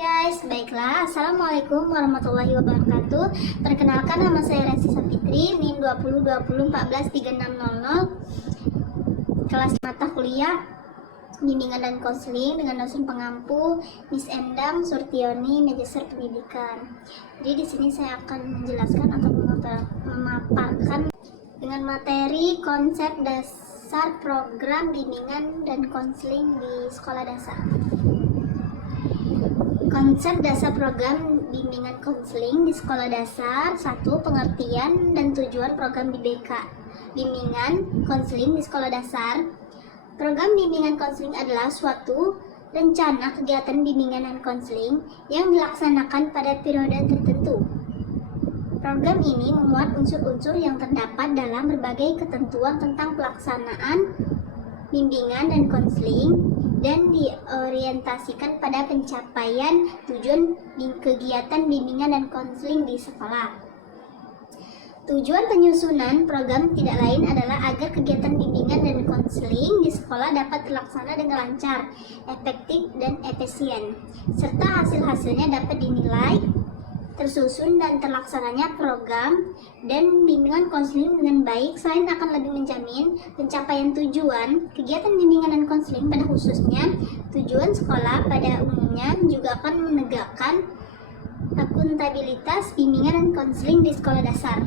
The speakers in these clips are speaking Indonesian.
Guys, baiklah. Assalamualaikum warahmatullahi wabarakatuh. Perkenalkan, nama saya Resi Sapitri, NIM 2020143600. Kelas mata kuliah Bimbingan dan Konseling dengan dosen pengampu Miss Endang Surtioni, Magister Pendidikan. Jadi di sini saya akan menjelaskan atau memaparkan dengan materi konsep dasar program bimbingan dan konseling di sekolah dasar. Konsep dasar program bimbingan konseling di sekolah dasar. 1. Pengertian dan tujuan program BK bimbingan konseling di sekolah dasar. Program bimbingan konseling adalah suatu rencana kegiatan bimbingan dan konseling yang dilaksanakan pada periode tertentu. Program ini memuat unsur-unsur yang terdapat dalam berbagai ketentuan tentang pelaksanaan bimbingan dan konseling dan diorientasikan pada pencapaian tujuan kegiatan bimbingan dan konseling di sekolah. Tujuan penyusunan program tidak lain adalah agar kegiatan bimbingan dan konseling di sekolah dapat terlaksana dengan lancar, efektif, dan efisien, serta hasil-hasilnya dapat dinilai tersusun dan terlaksananya program dan bimbingan konseling dengan baik. Selain akan lebih menjamin pencapaian tujuan kegiatan bimbingan dan konseling pada khususnya tujuan sekolah pada umumnya, juga akan menegakkan akuntabilitas bimbingan dan konseling di sekolah dasar.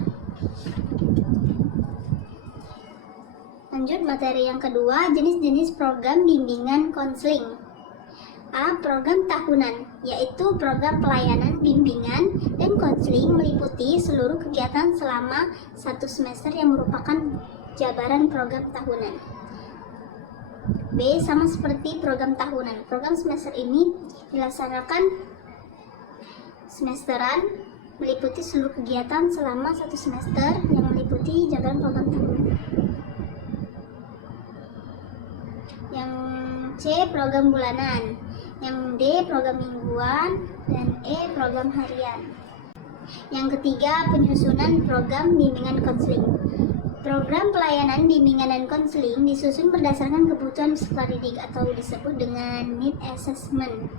Lanjut materi yang kedua, jenis-jenis program bimbingan konseling. A. Program tahunan, yaitu program pelayanan bimbingan dan konseling meliputi seluruh kegiatan selama 1 semester yang merupakan jabaran program tahunan. B. Sama seperti program tahunan, program semester ini dilaksanakan semesteran meliputi seluruh kegiatan selama 1 semester yang meliputi jabaran program tahunan. Yang C. Program bulanan, yang D. Program mingguan, dan E. Program harian. Yang ketiga, penyusunan program bimbingan konseling. Program pelayanan bimbingan dan konseling disusun berdasarkan kebutuhan peserta didik atau disebut dengan need assessment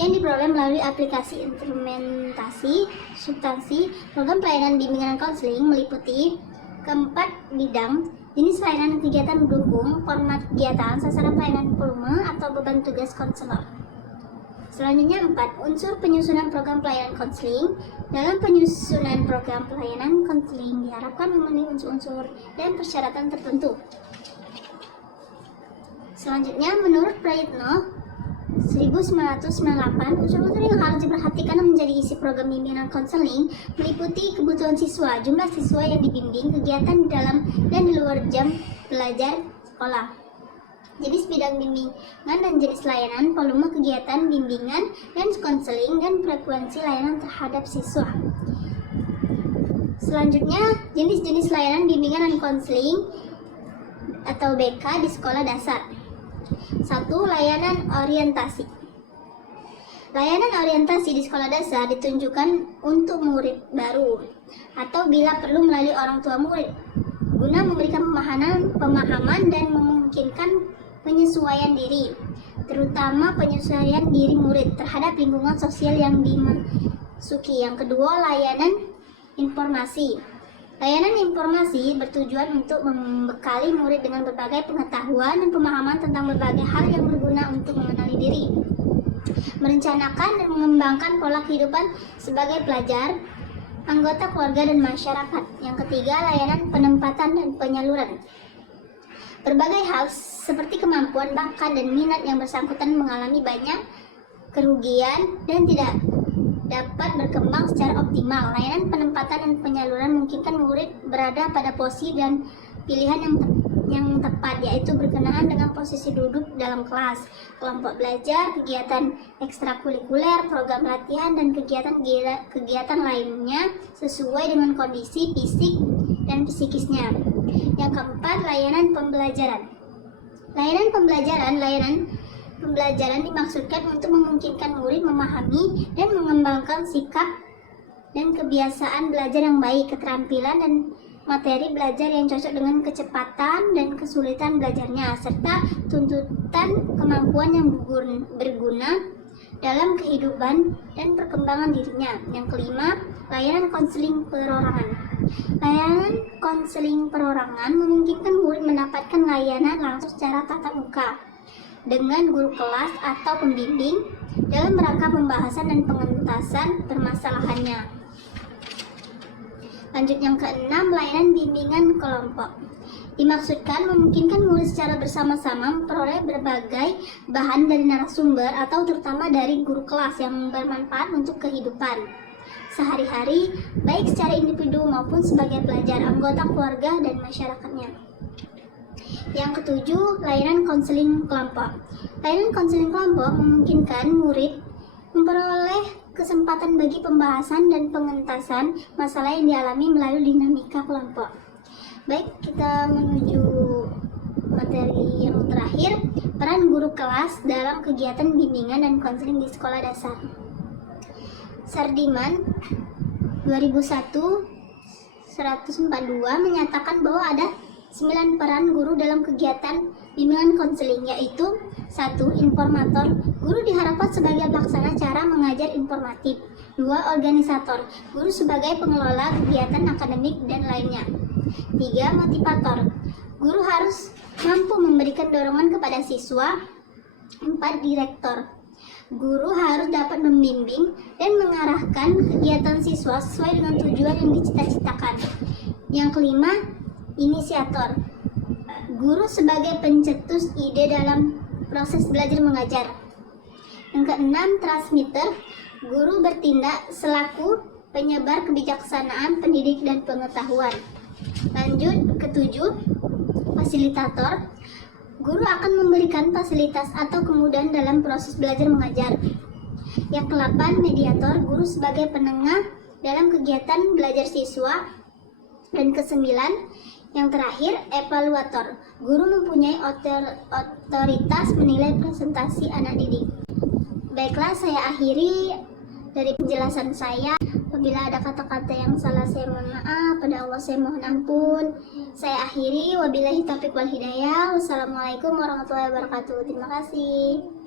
yang diperoleh melalui aplikasi implementasi substansi. Program pelayanan bimbingan dan konseling meliputi keempat bidang: jenis pelayanan dan kegiatan mendukung, format kegiatan, sasaran pelayanan, volume atau beban tugas konselor. Selanjutnya 4. Unsur penyusunan program pelayanan konseling. Dalam penyusunan program pelayanan konseling diharapkan memenuhi unsur-unsur dan persyaratan tertentu. Selanjutnya, menurut Prayitno 1998, unsur-unsur yang harus diperhatikan menjadi isi program bimbingan konseling meliputi kebutuhan siswa, jumlah siswa yang dibimbing, kegiatan di dalam dan di luar jam belajar sekolah, jenis bidang bimbingan dan jenis layanan, volume kegiatan bimbingan dan konseling, dan frekuensi layanan terhadap siswa. Selanjutnya, jenis-jenis layanan bimbingan dan konseling atau BK di sekolah dasar. 1. Layanan orientasi. Layanan orientasi di sekolah dasar ditunjukkan untuk murid baru atau bila perlu melalui orang tua murid guna memberikan pemahaman dan memungkinkan penyesuaian diri, terutama penyesuaian diri murid terhadap lingkungan sosial yang dimasuki. Yang kedua, layanan informasi. Layanan informasi bertujuan untuk membekali murid dengan berbagai pengetahuan dan pemahaman tentang berbagai hal yang berguna untuk mengenali diri, merencanakan dan mengembangkan pola kehidupan sebagai pelajar, anggota keluarga, dan masyarakat. Yang ketiga, layanan penempatan dan penyaluran. Berbagai hal seperti kemampuan, bakat, dan minat yang bersangkutan mengalami banyak kerugian dan tidak dapat berkembang secara optimal. Layanan penempatan dan penyaluran memungkinkan murid berada pada posisi dan pilihan yang tepat, yaitu berkenaan dengan posisi duduk dalam kelas, kelompok belajar, kegiatan ekstrakurikuler, program latihan, dan kegiatan lainnya sesuai dengan kondisi fisik dan psikisnya. Yang keempat, layanan pembelajaran. Layanan pembelajaran dimaksudkan untuk memungkinkan murid memahami dan mengembangkan sikap dan kebiasaan belajar yang baik, keterampilan dan materi belajar yang cocok dengan kecepatan dan kesulitan belajarnya, serta tuntutan kemampuan yang berguna dalam kehidupan dan perkembangan dirinya. Yang kelima, layanan konseling perorangan. Layanan konseling perorangan memungkinkan murid mendapatkan layanan langsung secara tatap muka dengan guru kelas atau pembimbing dalam rangka pembahasan dan pengentasan permasalahannya. Lanjut yang keenam, layanan bimbingan kelompok. Dimaksudkan memungkinkan murid secara bersama-sama memperoleh berbagai bahan dari narasumber atau terutama dari guru kelas yang bermanfaat untuk kehidupan sehari-hari, baik secara individu maupun sebagai pelajar, anggota keluarga, dan masyarakatnya. Yang ketujuh, layanan konseling kelompok. Layanan konseling kelompok memungkinkan murid memperoleh kesempatan bagi pembahasan dan pengentasan masalah yang dialami melalui dinamika kelompok. Baik, kita menuju materi yang terakhir, peran guru kelas dalam kegiatan bimbingan dan konseling di sekolah dasar. Sardiman 2001-142 menyatakan bahwa ada 9 peran guru dalam kegiatan bimbingan konseling, yaitu 1. Informator. Guru diharapkan sebagai pelaksana cara mengajar informatif. 2. Organisator. Guru sebagai pengelola kegiatan akademik dan lainnya. 3. Motivator. Guru harus mampu memberikan dorongan kepada siswa. 4. Direktor. Guru harus dapat membimbing dan mengarahkan kegiatan siswa sesuai dengan tujuan yang dicita-citakan. Yang kelima, inisiator. Guru sebagai pencetus ide dalam proses belajar mengajar. Yang keenam, transmitter. Guru bertindak selaku penyebar kebijaksanaan, pendidik, dan pengetahuan. Lanjut, ketujuh, fasilitator. Guru akan memberikan fasilitas atau kemudahan dalam proses belajar mengajar. Yang ke-8, mediator. Guru sebagai penengah dalam kegiatan belajar siswa. Dan ke-9, yang terakhir, evaluator. Guru mempunyai otoritas menilai presentasi anak didik. Baiklah, saya akhiri dari penjelasan saya. Apabila ada kata-kata yang salah, saya mohon maaf. Pada Allah saya mohon ampun. Saya akhiri. Wabillahi taufiq wal hidayah. Wassalamualaikum warahmatullahi wabarakatuh. Terima kasih.